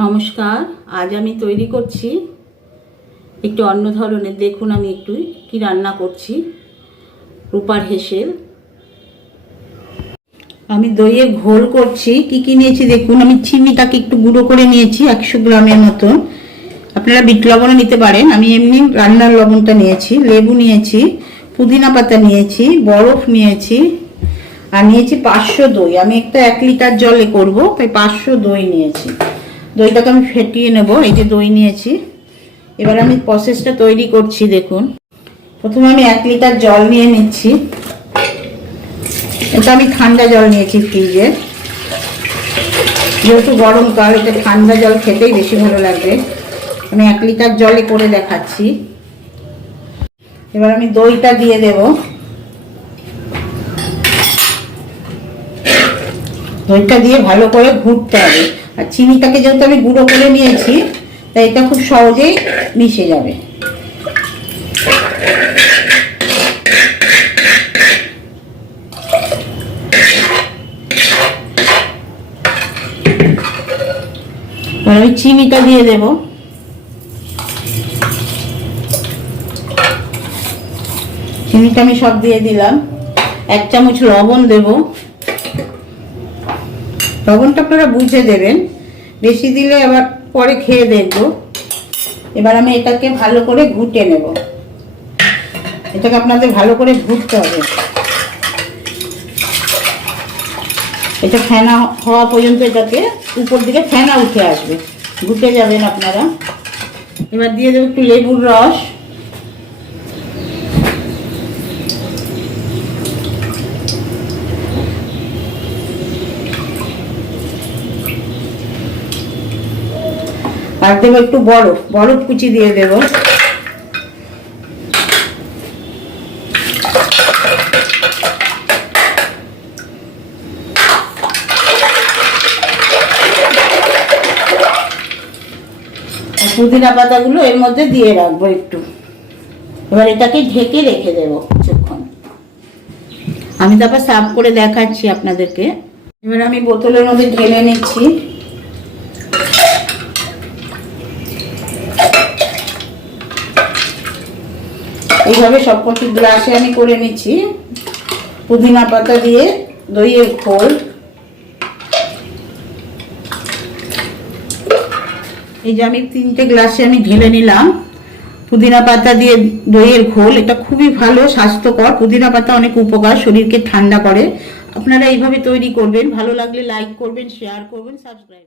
নমস্কার। আজ আমি তৈরি করছি একটু অন্য ধরনের। দেখুন আমি একটু কি রান্না করছি। রূপার হেসেল। আমি দইয়ের ঘোল করছি। কি কি নিয়েছি দেখুন। আমি চিনিটাকে একটু গুঁড়ো করে নিয়েছি 100 গ্রামের মতন। আপনারা বিট লবণও নিতে পারেন। আমি এমনি রান্নার লবণটা নিয়েছি। লেবু নিয়েছি, পুদিনা পাতা নিয়েছি, বরফ নিয়েছি, আর নিয়েছি 500 দই। আমি একটা 1 লিটার জলে করব, তাই 500 দই নিয়েছি। দইটাকে আমি ফেটিয়ে নেব। এই যে দই নিয়েছি। এবার আমি প্রসেসটা তৈরি করছি দেখুন। প্রথমে আমি 1 লিটার জল নিয়ে নিচ্ছি। এটা আমি ঠান্ডা জল নিয়েছি ফ্রিজে, যেহেতু গরমকাল এটা ঠান্ডা জল খেতেই বেশি ভালো লাগবে। আমি 1 লিটার জলে করে দেখাচ্ছি। এবার আমি দইটা দিয়ে দেব। দইটা দিয়ে ভালো করে ঘুরতে হবে। আর চিনিটাকে যেহেতু আমি গুঁড়ো করে নিয়েছি, তাই এটা খুব সহজেই মিশে যাবে। এবার আমি চিনিটা দিয়ে দেব। চিনিটা আমি সব দিয়ে দিলাম। 1 চামচ লবণ দেব। লবণটা আপনারা বুঝে দেবেন, বেশি দিলে আবার পরে খেয়ে দেখব। এবার আমি এটাকে ভালো করে ঘুটে নেব। এটাকে আপনাদের ভালো করে ঘুটতে হবে। এটা ফেনা হওয়া পর্যন্ত, এটাকে উপর দিকে ফেনা উঠে আসবে, ঘুটে যাবেন আপনারা। এবার দিয়ে দেবো একটু লেবুর রস। আর দেবো একটু বরফ, বরফ কুচি দিয়ে দেবো। পুদিনা পাতাগুলো এর মধ্যে দিয়ে রাখবো একটু। এবার এটাকে ঢেকে রেখে দেবো কিছুক্ষণ। আমি তারপর সার্ভ করে দেখাচ্ছি আপনাদেরকে। এবার আমি বোতলের মধ্যে ঢেলে নিচ্ছি। এইভাবে সবকটি গ্লাসে আমি করে নিচ্ছি। পুদিনা পাতা দিয়ে দইয়ের ঘোল। এই যে আমি 3টে গ্লাসে আমি ঢেলে নিলাম পুদিনা পাতা দিয়ে দইয়ের ঘোল। এটা খুবই ভালো, স্বাস্থ্যকর। পুদিনা পাতা অনেক উপকার, শরীরকে ঠান্ডা করে। আপনারা এইভাবে তৈরি করবেন। ভালো লাগলে লাইক করবেন, শেয়ার করবেন, সাবস্ক্রাইব।